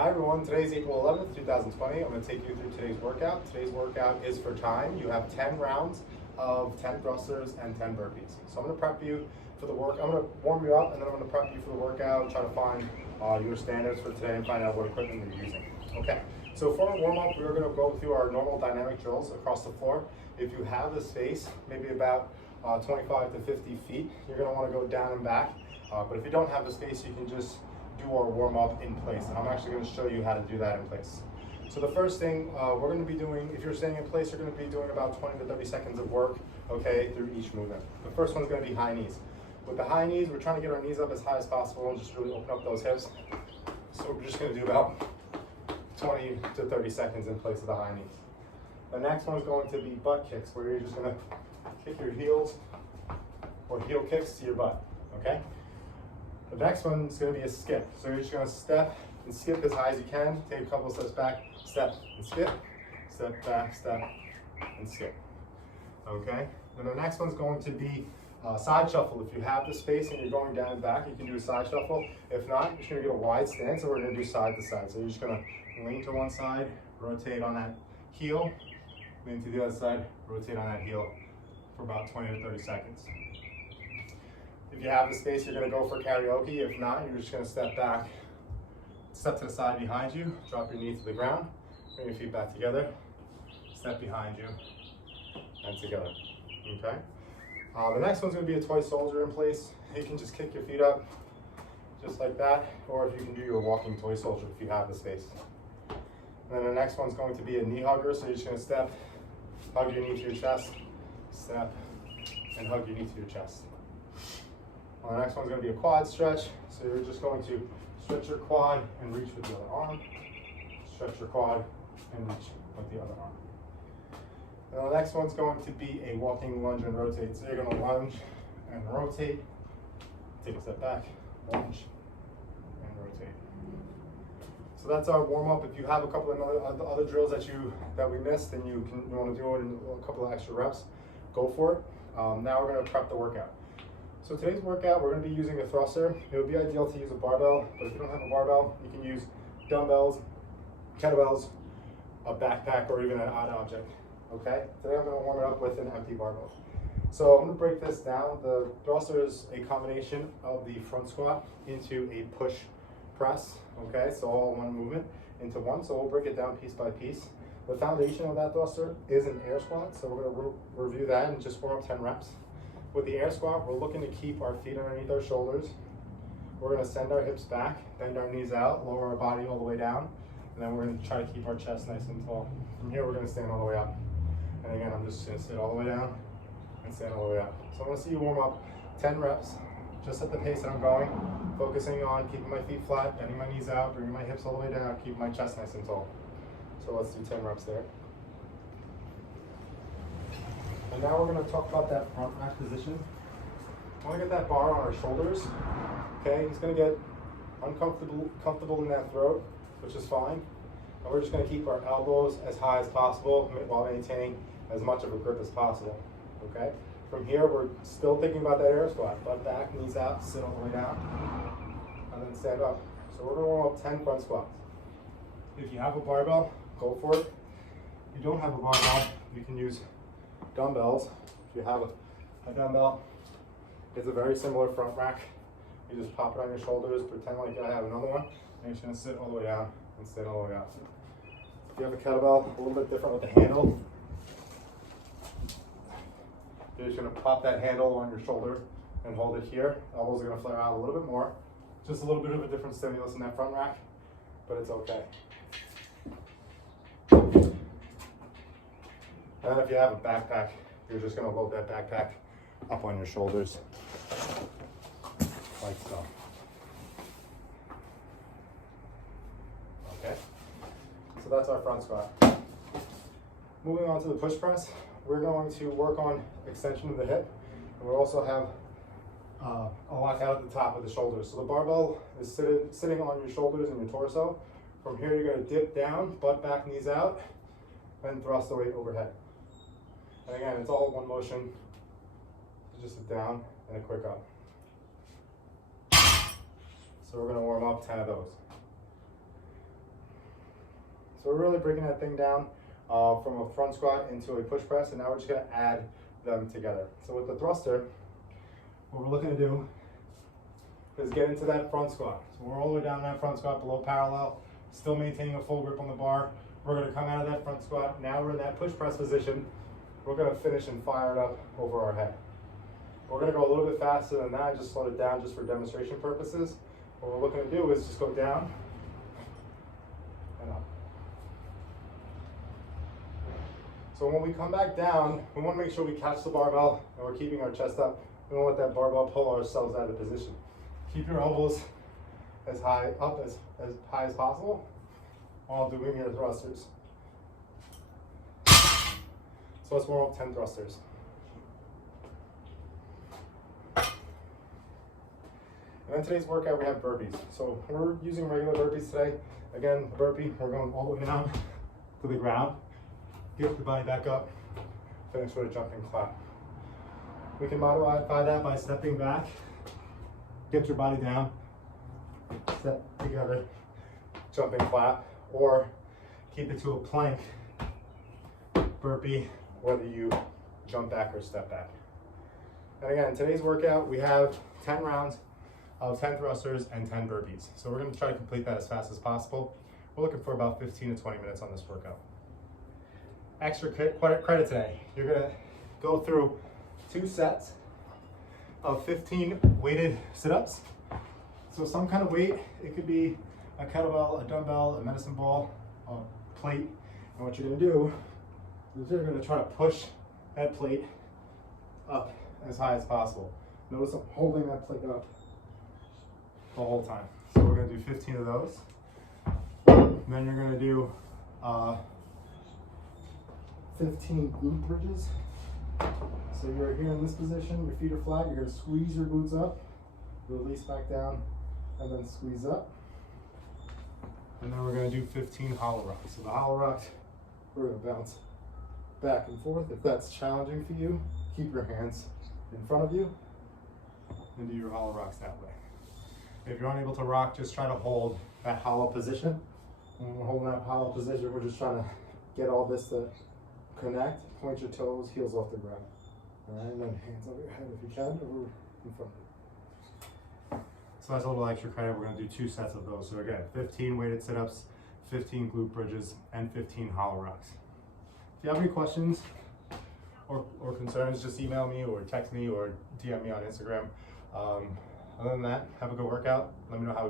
Hi everyone, today's April 11th, 2020. I'm going to take you through today's workout. Today's workout is for time. You have 10 rounds of 10 thrusters and 10 burpees. So I'm going to prep you for the work. I'm going to warm you up and then I'm going to prep you for the workout, try to find your standards for today and find out what equipment you're using. Okay, so for our warm up, we're going to go through our normal dynamic drills across the floor. If you have the space, maybe about 25 to 50 feet, you're going to want to go down and back. But if you don't have the space, you can just do our warm up in place. And I'm actually going to show you how to do that in place. So the first thing we're going to be doing, if you're staying in place, you're going to be doing about 20 to 30 seconds of work, okay, through each movement. The first one's going to be high knees. With the high knees, we're trying to get our knees up as high as possible and just really open up those hips. So we're just going to do about 20 to 30 seconds in place of the high knees. The next one's going to be butt kicks, where you're just going to kick your heels or heel kicks to your butt, okay? The next one is going to be a skip. So you're just going to step and skip as high as you can. Take a couple of steps back, step and skip. Step back, step and skip. Okay? Then the next one's going to be side shuffle. If you have the space and you're going down and back, you can do a side shuffle. If not, you're just going to get a wide stance, and we're going to do side to side. So you're just going to lean to one side, rotate on that heel, lean to the other side, rotate on that heel for about 20 to 30 seconds. If you have the space, you're going to go for karaoke. If not, you're just going to step back, step to the side behind you, drop your knee to the ground, bring your feet back together, step behind you, and together. Okay? The next one's going to be a toy soldier in place. You can just kick your feet up, just like that, or if you can do your walking toy soldier if you have the space. And then the next one's going to be a knee hugger, so you're just going to step, hug your knee to your chest, step, and hug your knee to your chest. The next one's going to be a quad stretch. So you're just going to stretch your quad and reach with the other arm. Stretch your quad and reach with the other arm. And the next one's going to be a walking lunge and rotate. So you're going to lunge and rotate. Take a step back, lunge and rotate. So that's our warm up. If you have a couple of other drills that we missed and you want to do it in a couple of extra reps, go for it. Now we're going to prep the workout. So today's workout, we're going to be using a thruster. It would be ideal to use a barbell, but if you don't have a barbell, you can use dumbbells, kettlebells, a backpack, or even an odd object. Okay? Today I'm going to warm it up with an empty barbell. So I'm going to break this down. The thruster is a combination of the front squat into a push press. Okay? So all one movement into one. So we'll break it down piece by piece. The foundation of that thruster is an air squat. So we're going to review that and just warm up 10 reps. With the air squat, we're looking to keep our feet underneath our shoulders. We're going to send our hips back, bend our knees out, lower our body all the way down, and then we're going to try to keep our chest nice and tall. From here, we're going to stand all the way up. And again, I'm just going to sit all the way down and stand all the way up. So I want to see you warm up 10 reps, just at the pace that I'm going, focusing on keeping my feet flat, bending my knees out, bringing my hips all the way down, keeping my chest nice and tall. So let's do 10 reps there. And now we're going to talk about that front rack position. I want to get that bar on our shoulders. Okay, he's going to get comfortable in that throat, which is fine. And we're just going to keep our elbows as high as possible while maintaining as much of a grip as possible. Okay. From here, we're still thinking about that air squat. Butt back, knees out, sit all the way down, and then stand up. So we're going to warm up 10 front squats. If you have a barbell, go for it. If you don't have a barbell, you can use dumbbells. If you have a dumbbell, it's a very similar front rack. You just pop it on your shoulders, pretend like I have another one, and you're just going to sit all the way down and stand all the way up. If you have a kettlebell, a little bit different with the handle. You're just going to pop that handle on your shoulder and hold it here. Elbows are going to flare out a little bit more. Just a little bit of a different stimulus in that front rack, but it's okay. And if you have a backpack, you're just going to load that backpack up on your shoulders, like so. Okay, so that's our front squat. Moving on to the push press, we're going to work on extension of the hip, and we'll also have a lockout at the top of the shoulders. So the barbell is sitting on your shoulders and your torso. From here, you're going to dip down, butt back, knees out, and thrust the weight overhead. And again, it's all one motion. It's just a down and a quick up. So we're going to warm up 10 of those. So we're really breaking that thing down from a front squat into a push press, and now we're just gonna add them together. So with the thruster, what we're looking to do is get into that front squat. So we're all the way down that front squat below parallel, still maintaining a full grip on the bar. We're gonna come out of that front squat. Now we're in that push press position. We're gonna finish and fire it up over our head. We're gonna go a little bit faster than that. I just slowed it down just for demonstration purposes. What we're looking to do is just go down and up. So when we come back down, we want to make sure we catch the barbell and we're keeping our chest up. We don't let that barbell pull ourselves out of position. Keep your elbows as high up as high as possible while doing your thrusters. So let's warm up 10 thrusters. And then today's workout, we have burpees. So we're using regular burpees today. Again, burpee, we're going all the way down to the ground. Get the body back up, finish with a jumping clap. We can modify that by stepping back, get your body down, step together, jumping clap, or keep it to a plank burpee, whether you jump back or step back. And again, today's workout, we have 10 rounds of 10 thrusters and 10 burpees. So we're gonna try to complete that as fast as possible. We're looking for about 15 to 20 minutes on this workout. Extra credit today. You're gonna go through 2 sets of 15 weighted sit-ups. So some kind of weight, it could be a kettlebell, a dumbbell, a medicine ball, a plate. And what you're gonna do is you're gonna try to push that plate up as high as possible. Notice I'm holding that plate up the whole time. So we're gonna do 15 of those. And then you're gonna do 15 glute bridges. So you're here in this position, your feet are flat, you're gonna squeeze your glutes up, release back down, and then squeeze up. And then we're gonna do 15 hollow rocks. So the hollow rocks, we're gonna bounce back and forth. If that's challenging for you, keep your hands in front of you and do your hollow rocks that way. If you're unable to rock, just try to hold that hollow position. When we're holding that hollow position, we're just trying to get all this to connect, point your toes, heels off the ground. All right, and then hands over your head if you can, over in front of you. So that's a little extra credit. We're gonna do 2 sets of those. So again, 15 weighted sit-ups, 15 glute bridges, and 15 hollow rocks. If you have any questions or concerns, just email me or text me or DM me on Instagram. Other than that, have a good workout. Let me know how it goes.